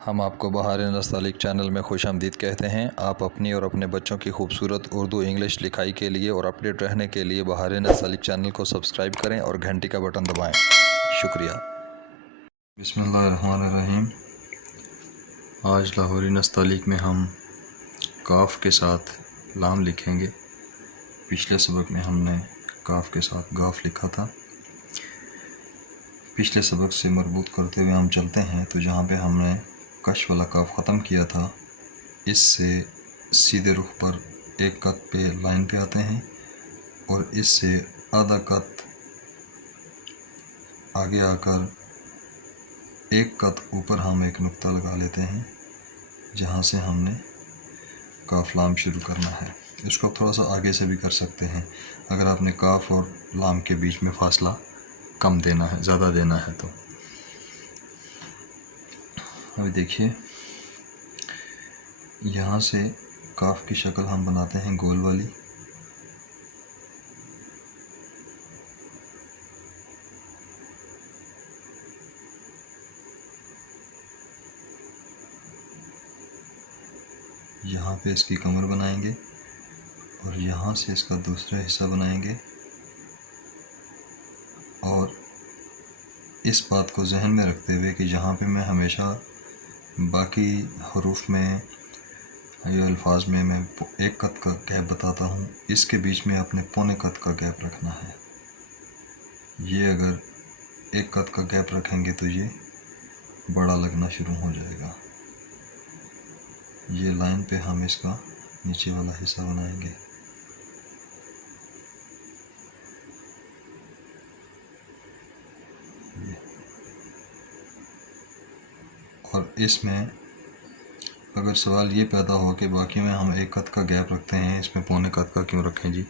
हम आपको बहार नस्तालिक चैनल में खुशामदीद कहते हैं। आप अपनी और अपने बच्चों की खूबसूरत उर्दू इंग्लिश लिखाई के लिए और अपडेट रहने के लिए बहार नस्तालिक चैनल को सब्सक्राइब करें और घंटी का बटन दबाएं। शुक्रिया। बिस्मिल्लाहिर्रहमानिर्रहीम। आज लाहौरी नस्तालिक में हम काफ के साथ लाम लिखेंगे। पिछले सबक में हमने काफ के साथ गाफ लिखा था। पिछले सबक से मरबूत करते हुए हम चलते हैं तो जहाँ पे हमने कश वाला काफ ख़त्म किया था, इससे सीधे रुख पर एक कत पे लाइन पे आते हैं और इससे आधा कत आगे आकर एक कत ऊपर हम एक नुक्ता लगा लेते हैं जहाँ से हमने काफ लाम शुरू करना है। इसको आप थोड़ा सा आगे से भी कर सकते हैं अगर आपने काफ और लाम के बीच में फासला कम देना है, ज़्यादा देना है तो। अभी देखिए, यहाँ से काफ की शक्ल हम बनाते हैं गोल वाली। यहाँ पे इसकी कमर बनाएंगे और यहाँ से इसका दूसरा हिस्सा बनाएंगे और इस बात को जहन में रखते हुए कि जहाँ पे मैं हमेशा बाकी हरूफ में या अल्फाज में मैं एक कत का गैप बताता हूँ, इसके बीच में अपने पौने कत का गैप रखना है। ये अगर एक कत का गैप रखेंगे तो ये बड़ा लगना शुरू हो जाएगा। ये लाइन पे हम इसका नीचे वाला हिस्सा बनाएंगे। और इसमें अगर सवाल ये पैदा हो कि बाकी में हम एक कत का गैप रखते हैं, इसमें पौने कत का क्यों रखें जी,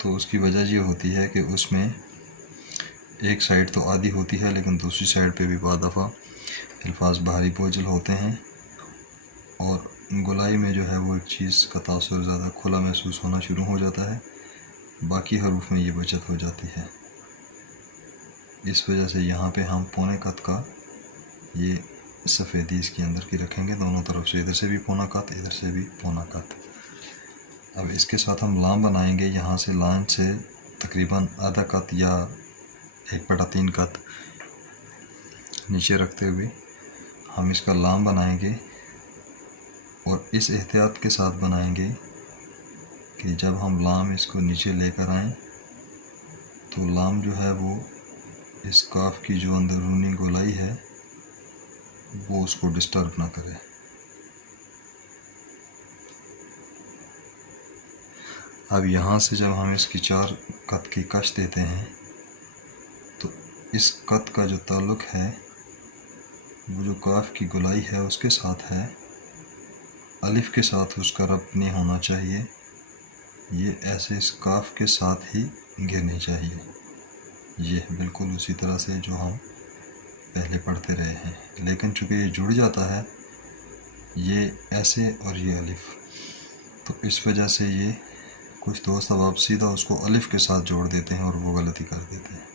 तो उसकी वजह ये होती है कि उसमें एक साइड तो आधी होती है लेकिन दूसरी साइड पे भी बाद दफ़ा अल्फाज भारी बोझल होते हैं और गोलाई में जो है वो एक चीज़ का तासुर ज़्यादा खुला महसूस होना शुरू हो जाता है। बाकी हरूफ में ये बचत हो जाती है। इस वजह से यहाँ पे हम पौने कत का ये सफ़ेदी इसके अंदर की रखेंगे, दोनों तरफ से, इधर से भी पौना कत, इधर से भी पौना कत। अब इसके साथ हम लाम बनाएंगे। यहाँ से लाइन से तकरीबन आधा कत या 1/3 कत नीचे रखते हुए हम इसका लाम बनाएंगे और इस एहतियात के साथ बनाएंगे कि जब हम लाम इसको नीचे लेकर आएँ तो लाम जो है वो इस काफ की जो अंदरूनी गोलाई है वो उसको डिस्टर्ब ना करे। अब यहाँ से जब हम इसकी 4 कत की कश देते हैं तो इस कत का जो ताल्लुक़ है वो जो काफ की गोलाई है उसके साथ है, अलिफ के साथ उसका रब्त नहीं होना चाहिए। ये ऐसे इस काफ के साथ ही गिरनी चाहिए। ये बिल्कुल उसी तरह से जो हम पहले पढ़ते रहे हैं, लेकिन चूँकि ये जुड़ जाता है ये ऐसे और ये अलिफ, तो इस वजह से ये कुछ दोस्त अब आप सीधा उसको अलिफ के साथ जोड़ देते हैं और वो गलती कर देते हैं।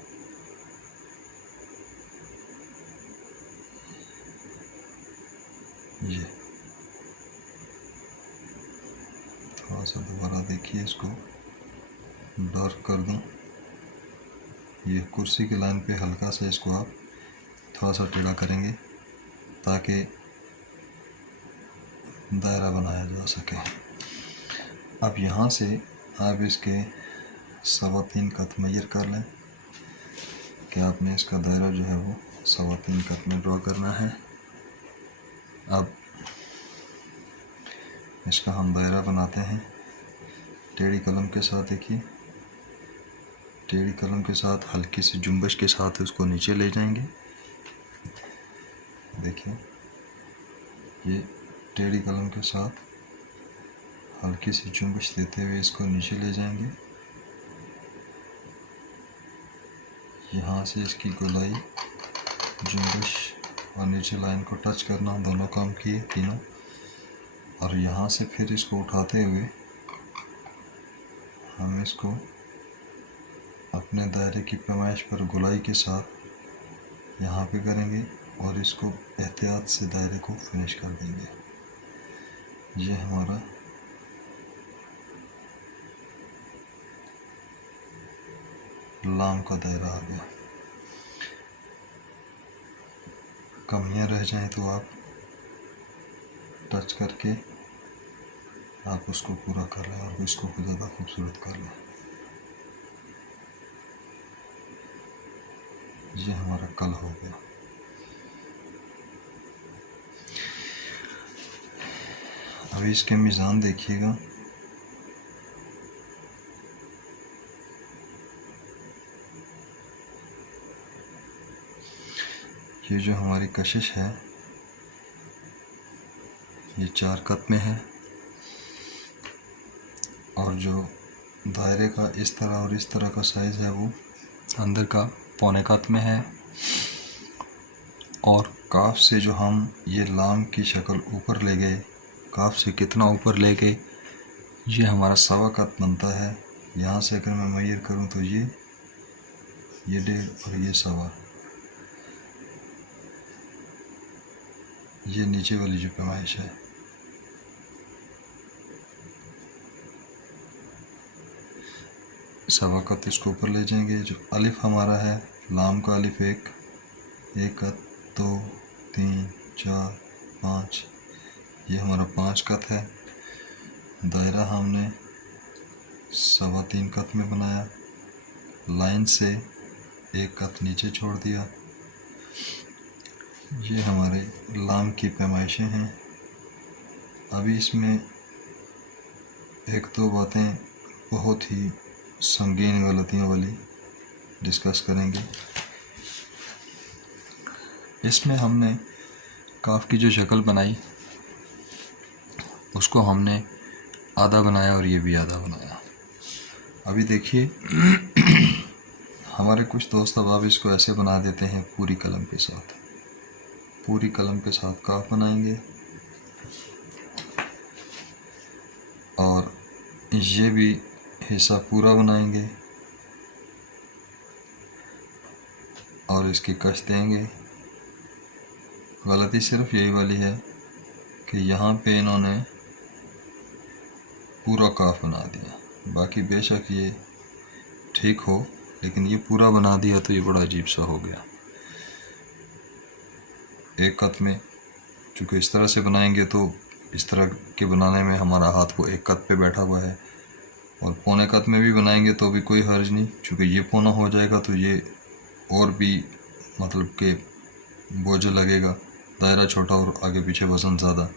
ये थोड़ा सा दोबारा देखिए, इसको डार्क कर दूं। ये कुर्सी की लाइन पे हल्का सा इसको आप थोड़ा सा टेढ़ा करेंगे ताकि दायरा बनाया जा सके। अब यहाँ से आप इसके 3.25 कत मेजर कर लें कि आपने इसका दायरा जो है वो 3.25 कत में ड्रॉ करना है। अब इसका हम दायरा बनाते हैं टेढ़ी कलम के साथ। देखिए, टेढ़ी कलम के साथ हल्की सी जुम्बश के साथ उसको नीचे ले जाएंगे। देखिए, ये टेढ़ी कलम के साथ हल्की सी जुम्बश देते हुए इसको नीचे ले जाएंगे। यहाँ से इसकी गोलाई, जुम्बश और नीचे लाइन को टच करना, दोनों काम किए तीनों। और यहाँ से फिर इसको उठाते हुए हम इसको अपने दायरे की पैमाइश पर गोलाई के साथ यहाँ पे करेंगे और इसको एहतियात से दायरे को फिनिश कर देंगे। ये हमारा लाम का दायरा आ गया। कमियां रह जाएं तो आप टच करके आप उसको पूरा कर लें और इसको ज़्यादा खूबसूरत कर लें। ये हमारा कल हो गया। अभी इसके मिज़ान देखिएगा। ये जो हमारी कशिश है ये 4 कत में है और जो दायरे का इस तरह और इस तरह का साइज़ है वो अंदर का पौने कत में है। और काफ से जो हम ये लाम की शक्ल ऊपर ले गए, काफ से कितना ऊपर ले गए, ये हमारा सवा कत बनता है। यहाँ से अगर मैं मेजर करूँ तो ये 1.5 और ये सवा, ये नीचे वाली जो पैमाइश है सवा कत इसको ऊपर ले जाएंगे। जो अलिफ हमारा है लाम का अलिफ 1 कत, 2, 3, 4, 5, ये हमारा 5 कत है। दायरा हमने 3.25 कत में बनाया, लाइन से 1 कत नीचे छोड़ दिया। ये हमारे लाम की पैमाइशें हैं। अभी इसमें 1-2 बातें बहुत ही संगीन गलतियों वाली डिस्कस करेंगे। इसमें हमने काफ की जो शक्ल बनाई उसको हमने आधा बनाया और ये भी आधा बनाया। अभी देखिए हमारे कुछ दोस्त अब इसको ऐसे बना देते हैं पूरी कलम के साथ। पूरी कलम के साथ काफ बनाएंगे और ये भी हिस्सा पूरा बनाएंगे और इसकी कश देंगे। गलती सिर्फ यही वाली है कि यहाँ पे इन्होंने पूरा काफ बना दिया। बाकी बेशक ये ठीक हो, लेकिन ये पूरा बना दिया तो ये बड़ा अजीब सा हो गया। 1 कत में चूँकि इस तरह से बनाएंगे तो इस तरह के बनाने में हमारा हाथ वो 1 कत पे बैठा हुआ है, और पौने कत में भी बनाएंगे तो भी कोई हर्ज नहीं। चूँकि ये पौना हो जाएगा तो ये और भी मतलब के बोझ लगेगा, दायरा छोटा और आगे पीछे वज़न ज़्यादा।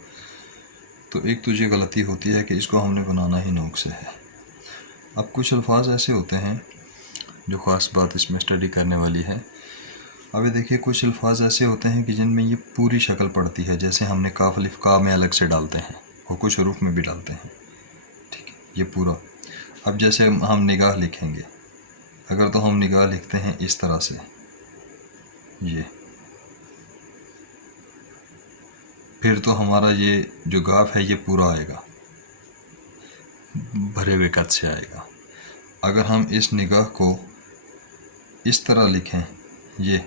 तो एक तो ये गलती होती है कि इसको हमने बनाना ही नोक से है। अब कुछ अल्फाज ऐसे होते हैं जो ख़ास बात इसमें स्टडी करने वाली है। अभी देखिए कुछ अल्फाज ऐसे होते हैं कि जिनमें ये पूरी शक्ल पड़ती है, जैसे हमने काफ अलिफ का में अलग से डालते हैं और कुछ हरूफ में भी डालते हैं, ठीक है, ये पूरा। अब जैसे हम निगाह लिखेंगे, अगर तो हम निगाह लिखते हैं इस तरह से, ये फिर तो हमारा ये जो गाफ है ये पूरा आएगा, भरे हुए कद से आएगा। अगर हम इस निगाह को इस तरह लिखें, ये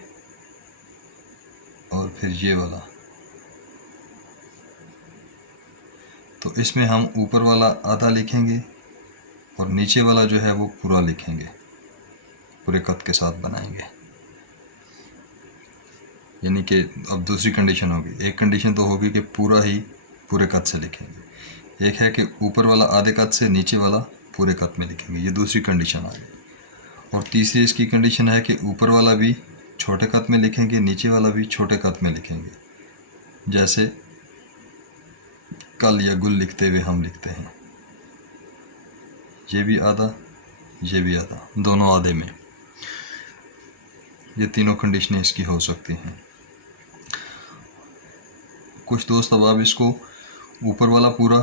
और फिर ये वाला, तो इसमें हम ऊपर वाला आधा लिखेंगे और नीचे वाला जो है वो पूरा लिखेंगे, पूरे कद के साथ बनाएंगे। यानी कि अब दूसरी कंडीशन होगी। एक कंडीशन तो होगी कि पूरा ही पूरे कद से लिखेंगे, एक है कि ऊपर वाला आधे कद से, नीचे वाला पूरे कद में लिखेंगे। ये दूसरी कंडीशन आ गई। और तीसरी इसकी कंडीशन है कि ऊपर वाला भी छोटे कद में लिखेंगे, नीचे वाला भी छोटे कद में लिखेंगे, जैसे कल या गुल लिखते हुए हम लिखते हैं। ये भी आधा, ये भी आधा, दोनों आधे में। ये तीनों कंडीशनें इसकी हो सकती हैं। कुछ दोस्त अब इसको ऊपर वाला पूरा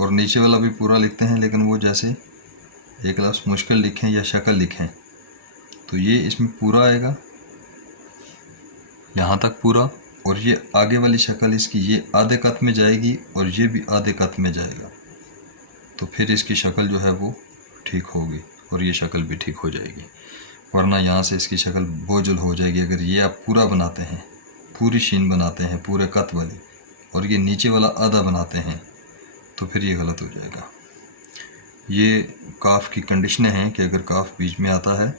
और नीचे वाला भी पूरा लिखते हैं, लेकिन वो जैसे एक लफ्ज़ मुश्किल लिखें या शक्ल लिखें तो ये इसमें पूरा आएगा, यहाँ तक पूरा, और ये आगे वाली शक्ल इसकी ये आधे कत में जाएगी और ये भी आधे कत में जाएगा। तो फिर इसकी शक्ल जो है वो ठीक होगी और ये शक्ल भी ठीक हो जाएगी। वरना यहाँ से इसकी शक्ल बोझल हो जाएगी। अगर ये आप पूरा बनाते हैं पूरी शीन बनाते हैं पूरे कत वाली, और ये नीचे वाला आधा बनाते हैं, तो फिर ये गलत हो जाएगा। ये काफ की कंडीशनें हैं कि अगर काफ बीच में आता है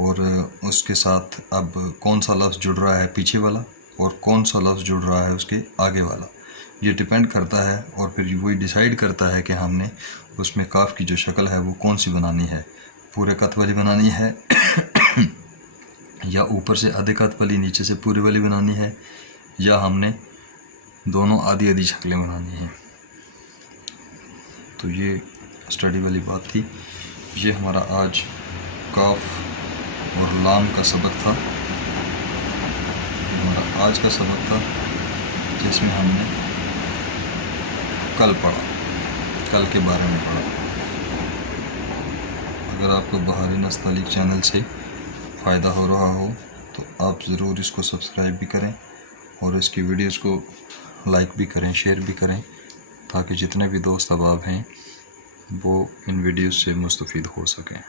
और उसके साथ अब कौन सा लफ्ज़ जुड़ रहा है पीछे वाला और कौन सा लफ्ज़ जुड़ रहा है उसके आगे वाला, ये डिपेंड करता है। और फिर वही डिसाइड करता है कि हमने उसमें काफ की जो शक्ल है वो कौन सी बनानी है, पूरे कत वाली बनानी है या ऊपर से आधे कत वाली नीचे से पूरी वाली बनानी है, या हमने दोनों आधी आधी शक्लें बनानी हैं। तो ये स्टडी वाली बात थी। ये हमारा आज काफ और लाम का सबक था, हमारा आज का सबक था जिसमें हमने कल के बारे में पढ़ा। अगर आपको बहारी नस्तालिक चैनल से फ़ायदा हो रहा हो तो आप ज़रूर इसको सब्सक्राइब भी करें और इसकी वीडियोस को लाइक भी करें, शेयर भी करें, ताकि जितने भी दोस्त अहबाब हैं वो इन वीडियोस से मुस्तफ़ीद हो सकें।